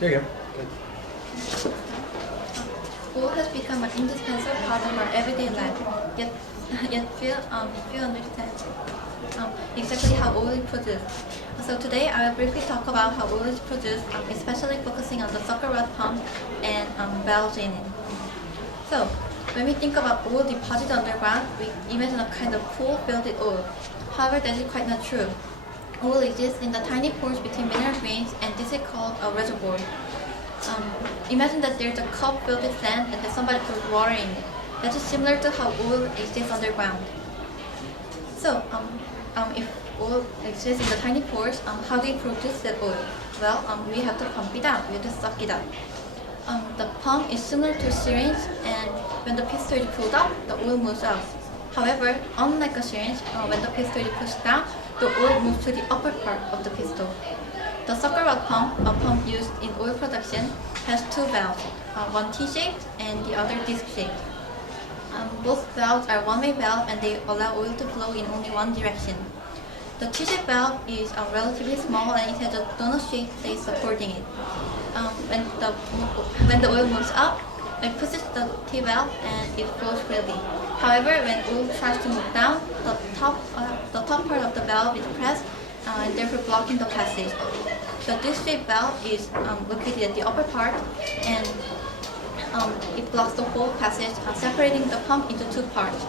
There you go. Oil has become an indispensable part of our everyday life, yet few understand exactly how oil is produced. So today I will briefly talk about how oil is produced, especially focusing on the sucker rod pump and valves in it. So when we think about oil deposited underground, we imagine a kind of pool filled with oil. However, that is quite not true. Oil exists in the tiny pores between mineral grains, and this is called a reservoir. Imagine that there's a cup filled with sand and that somebody put water in it. That is similar to how oil exists underground. So, if oil exists in the tiny pores, how do we produce that oil? Well, we have to pump it out. We have to suck it out. The pump is similar to a syringe, and when the piston is pulled up, the oil moves out. However, unlike a syringe, when the piston is pushed down, the oil moves to the upper part of the piston. The sucker rod pump, a pump used in oil production, has two valves, one T-shaped and the other disc-shaped. Both valves are one-way valve and they allow oil to flow in only one direction. The T-shaped valve is relatively small and it has a donut-shaped plate supporting it. When the oil moves up, it pushes the T-valve and it flows freely. However, when oil tries to move down, the top part of the valve is pressed and therefore blocking the passage. The disc-shaped valve is located at the upper part and it blocks the whole passage, separating the pump into two parts.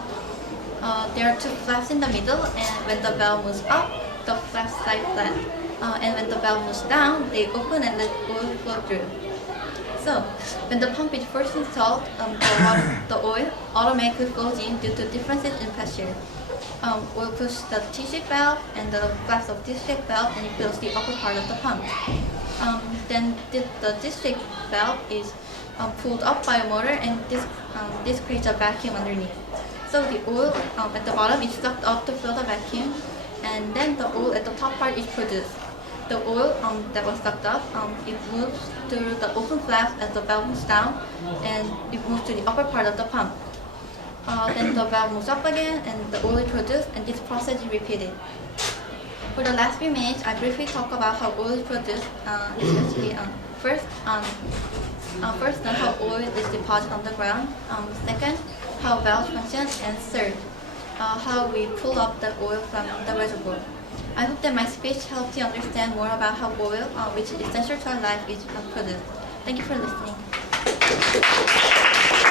There are two flaps in the middle, and when the valve moves up, the flaps slide flat. And when the valve moves down, they open and let oil flow through. So, when the pump is first installed, the oil automatically flows in due to differences in pressure. We'll push the T-shaped valve and the flaps of disc-shaped valve and it fills the upper part of the pump. Then the disc-shaped valve is pulled up by a motor and this creates a vacuum underneath. So the oil at the bottom is sucked up to fill the vacuum, and then the oil at the top part is produced. The oil that was sucked up, it moves through the open flap as the valve moves down and it moves to the upper part of the pump. Then the valve moves up again and the oil is produced, and this process is repeated. For the last few minutes, I briefly talk about how oil is produced, especially first on how oil is deposited on the ground, second, how valves function, and third, how we pull up the oil from the reservoir. I hope that my speech helped you understand more about how oil, which is essential to our life, is produced. Thank you for listening.